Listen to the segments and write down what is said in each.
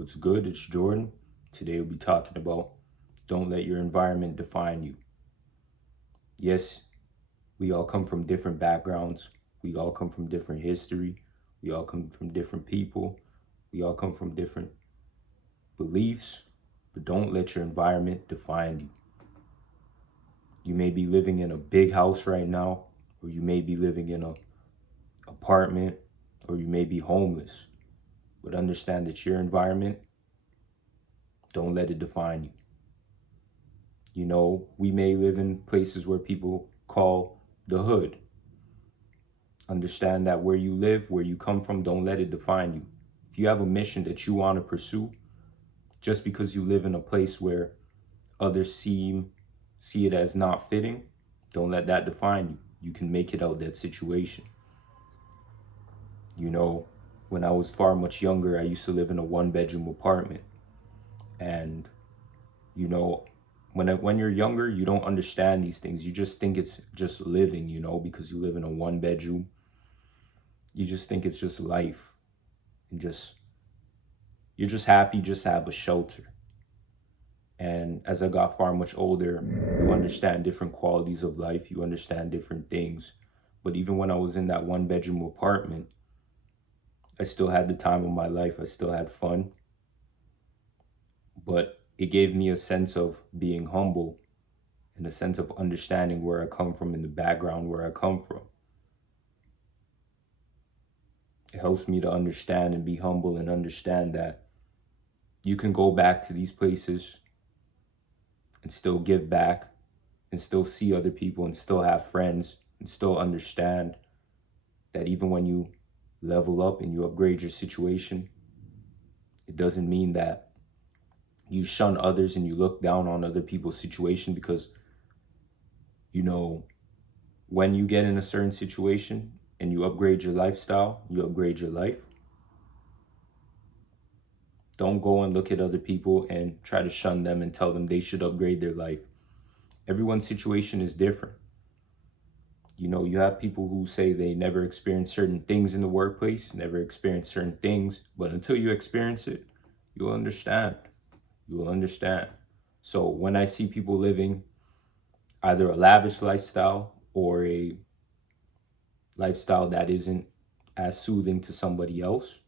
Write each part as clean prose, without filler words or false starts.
What's good? It's Jordan. Today we'll be talking about don't let your environment define you. Yes, we all come from different backgrounds. We all come from different history. We all come from different people. We all come from different beliefs, but don't let your environment define you. You may be living in a big house right now, or you may be living in an apartment, or you may be homeless. But understand that your environment, don't let it define you. We may live in places where people call the hood. Understand that where you live, where you come from, don't let it define you. If you have a mission that you want to pursue, just because you live in a place where others see it as not fitting, don't let that define you. You can make it out that situation. When I was far much younger, I used to live in a one-bedroom apartment. And, you know, when you're younger, you don't understand these things. You just think it's just living, because you live in a one-bedroom. You just think it's just life. And you're just happy just to have a shelter. And as I got far much older, you understand different qualities of life. You understand different things. But even when I was in that one-bedroom apartment, I still had the time of my life. I still had fun. But it gave me a sense of being humble and a sense of understanding where I come from and the background where I come from. It helps me to understand and be humble and understand that you can go back to these places and still give back and still see other people and still have friends and still understand that even when you level up and you upgrade your situation, it doesn't mean that you shun others and you look down on other people's situation because, when you get in a certain situation and you upgrade your lifestyle, you upgrade your life. Don't go and look at other people and try to shun them and tell them they should upgrade their life. Everyone's situation is different. You have people who say they never experience certain things in the workplace, never experience certain things, but until you experience it, you'll understand. You will understand. So when I see people living either a lavish lifestyle or a lifestyle that isn't as soothing to somebody else,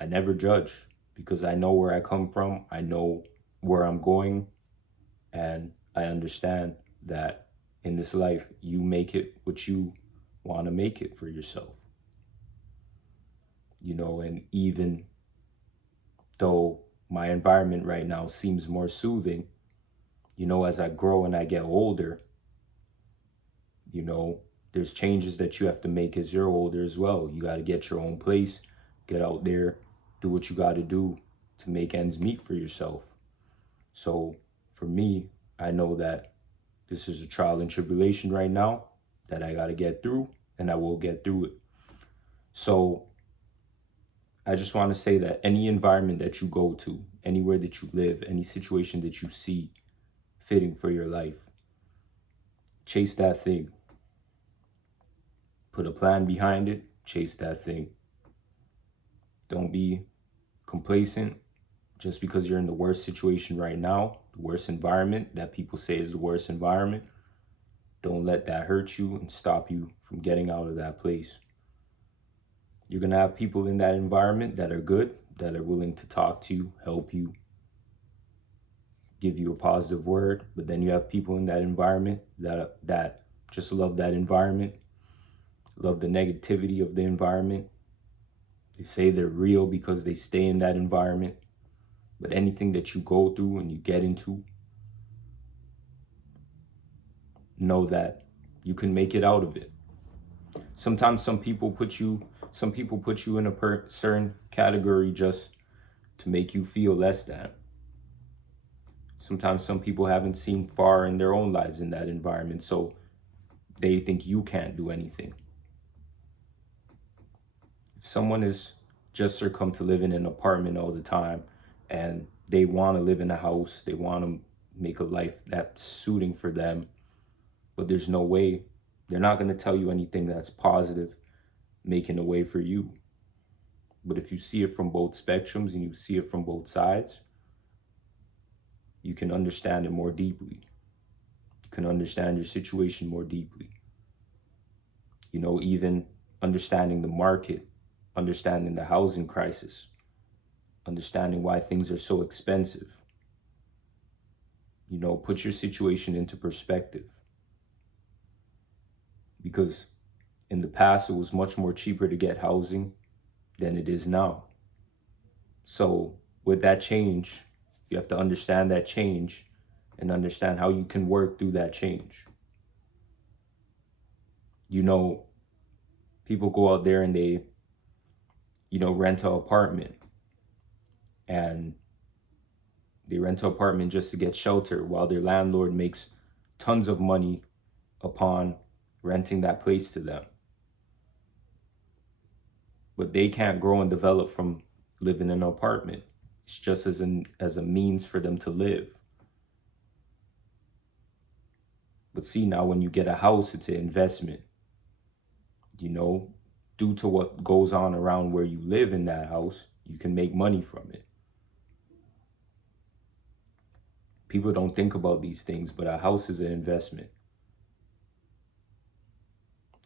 I never judge because I know where I come from. I know where I'm going, and I understand that in this life, you make it what you want to make it for yourself. And even though my environment right now seems more soothing, as I grow and I get older, there's changes that you have to make as you're older as well. You got to get your own place, get out there, do what you got to do to make ends meet for yourself. So for me, I know that this is a trial and tribulation right now that I got to get through, and I will get through it. So I just want to say that any environment that you go to, anywhere that you live, any situation that you see fitting for your life, chase that thing. Put a plan behind it, chase that thing. Don't be complacent just because you're in the worst situation right now, the worst environment that people say is the worst environment. Don't let that hurt you and stop you from getting out of that place. You're going to have people in that environment that are good, that are willing to talk to you, help you, give you a positive word. But then you have people in that environment that just love that environment, love the negativity of the environment. They say they're real because they stay in that environment. But anything that you go through and you get into, know that you can make it out of it. Sometimes some people put you in a certain category just to make you feel less than. Sometimes some people haven't seen far in their own lives in that environment, so they think you can't do anything. If someone is just succumbed to live in an apartment all the time and they want to live in a house, they want to make a life that's suiting for them, but there's no way, they're not going to tell you anything that's positive, making a way for you. But if you see it from both spectrums and you see it from both sides, you can understand it more deeply. You can understand your situation more deeply. Even understanding the market, understanding the housing crisis, understanding why things are so expensive. Put your situation into perspective. Because in the past, it was much more cheaper to get housing than it is now. So with that change, you have to understand that change and understand how you can work through that change. People go out there and they, rent an apartment, and they rent an apartment just to get shelter while their landlord makes tons of money upon renting that place to them. But they can't grow and develop from living in an apartment. It's just as a means for them to live. But see, now when you get a house, it's an investment. Due to what goes on around where you live in that house, you can make money from it. People don't think about these things, but a house is an investment.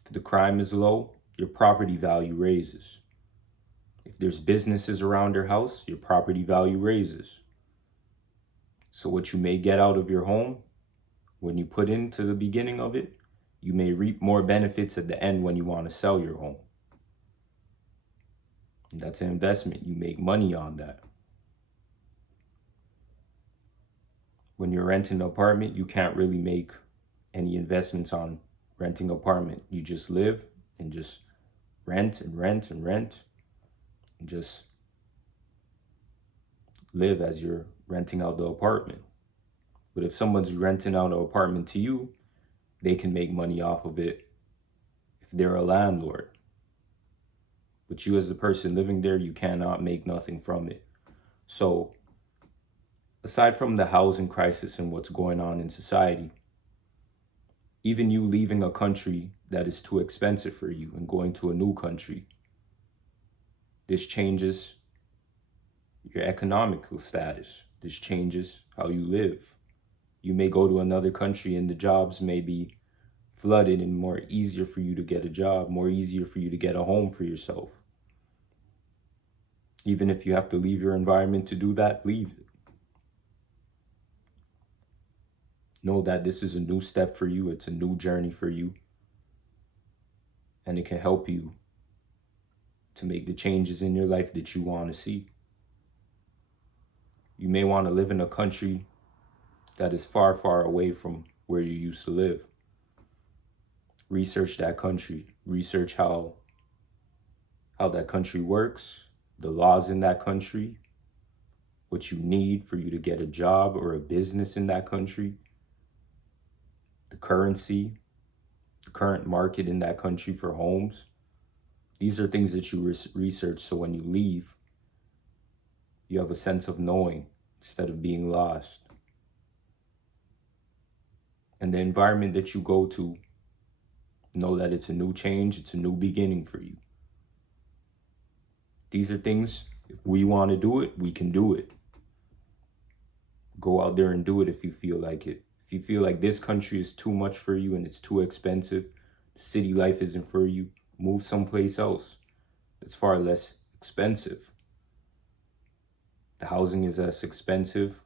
If the crime is low, your property value raises. If there's businesses around your house, your property value raises. So what you may get out of your home, when you put into the beginning of it, you may reap more benefits at the end when you want to sell your home. And that's an investment. You make money on that. When you're renting an apartment, you can't really make any investments on renting an apartment. You just live and just rent and rent and rent and just live as you're renting out the apartment. But if someone's renting out an apartment to you, they can make money off of it if they're a landlord. But you as the person living there, you cannot make nothing from it. So aside from the housing crisis and what's going on in society, even you leaving a country that is too expensive for you and going to a new country, this changes your economical status. This changes how you live. You may go to another country and the jobs may be flooded and more easier for you to get a job, more easier for you to get a home for yourself. Even if you have to leave your environment to do that, leave it. Know that this is a new step for you. It's a new journey for you. And it can help you to make the changes in your life that you want to see. You may want to live in a country that is far, far away from where you used to live. Research that country. Research how that country works, the laws in that country, what you need for you to get a job or a business in that country, the currency, the current market in that country for homes. These are things that you research, so when you leave, you have a sense of knowing instead of being lost. And the environment that you go to, know that it's a new change, it's a new beginning for you. These are things, if we want to do it, we can do it. Go out there and do it if you feel like it. If you feel like this country is too much for you and it's too expensive, city life isn't for you, move someplace else. It's far less expensive. The housing is less expensive.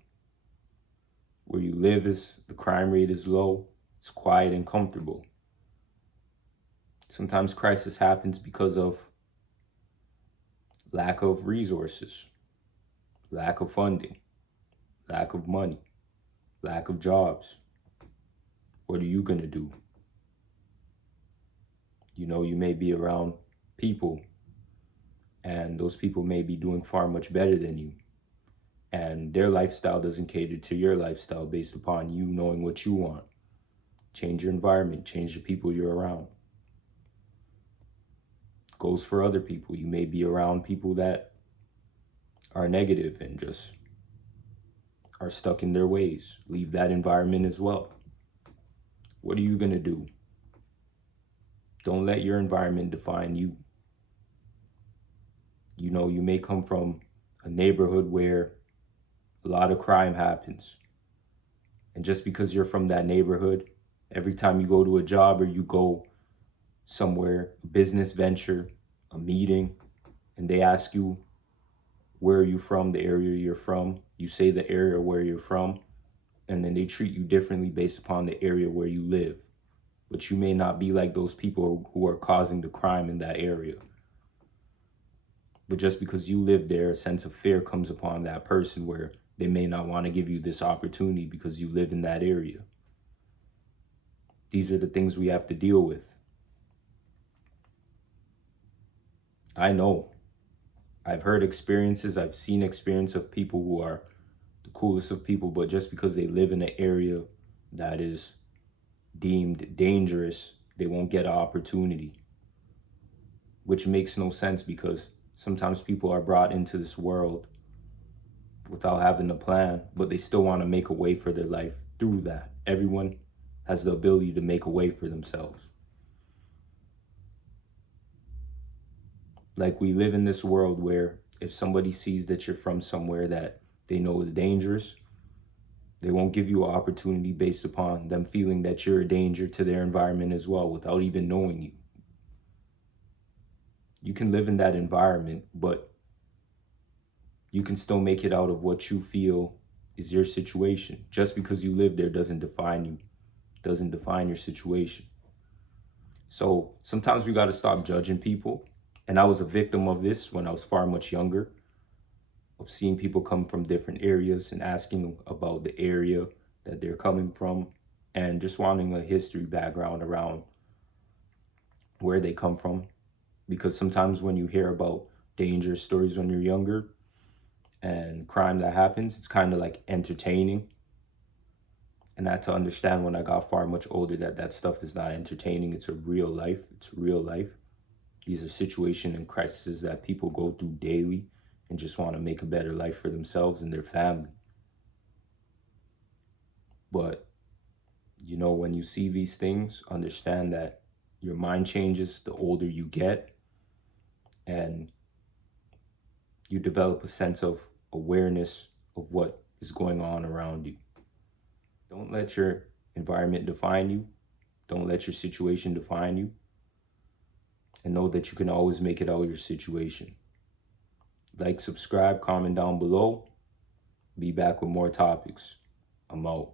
Where you live the crime rate is low. It's quiet and comfortable. Sometimes crisis happens because of lack of resources, lack of funding, lack of money, lack of jobs. What are you going to do? You may be around people, and those people may be doing far much better than you. And their lifestyle doesn't cater to your lifestyle based upon you knowing what you want. Change your environment, change the people you're around. Goes for other people. You may be around people that are negative and just are stuck in their ways. Leave that environment as well. What are you going to do? Don't let your environment define you. You know, you may come from a neighborhood where a lot of crime happens. And just because you're from that neighborhood, every time you go to a job or you go somewhere, a business venture, a meeting, and they ask you, where are you from, the area you're from, you say the area where you're from, and then they treat you differently based upon the area where you live. But you may not be like those people who are causing the crime in that area. But just because you live there, a sense of fear comes upon that person where they may not want to give you this opportunity because you live in that area. These are the things we have to deal with. I know. I've heard experiences, I've seen experience of people who are the coolest of people, but just because they live in an area that is deemed dangerous, they won't get an opportunity, which makes no sense because sometimes people are brought into this world without having a plan, but they still want to make a way for their life through that. Everyone has the ability to make a way for themselves. Like, we live in this world where if somebody sees that you're from somewhere that they know is dangerous, they won't give you an opportunity based upon them feeling that you're a danger to their environment as well without even knowing you. You can live in that environment, but you can still make it out of what you feel is your situation. Just because you live there doesn't define you, doesn't define your situation. So sometimes we got to stop judging people. And I was a victim of this when I was far much younger, of seeing people come from different areas and asking about the area that they're coming from and just wanting a history background around where they come from. Because sometimes when you hear about dangerous stories when you're younger and crime that happens, it's kind of like entertaining. And I had to understand when I got far much older that that stuff is not entertaining. It's a real life. It's real life. These are situations and crises that people go through daily and just want to make a better life for themselves and their family. But, you know, when you see these things, understand that your mind changes the older you get, and you develop a sense of awareness of what is going on around you. Don't let your environment define you. Don't let your situation define you. And know that you can always make it out of your situation. Like, subscribe, comment down below. Be back with more topics. I'm out.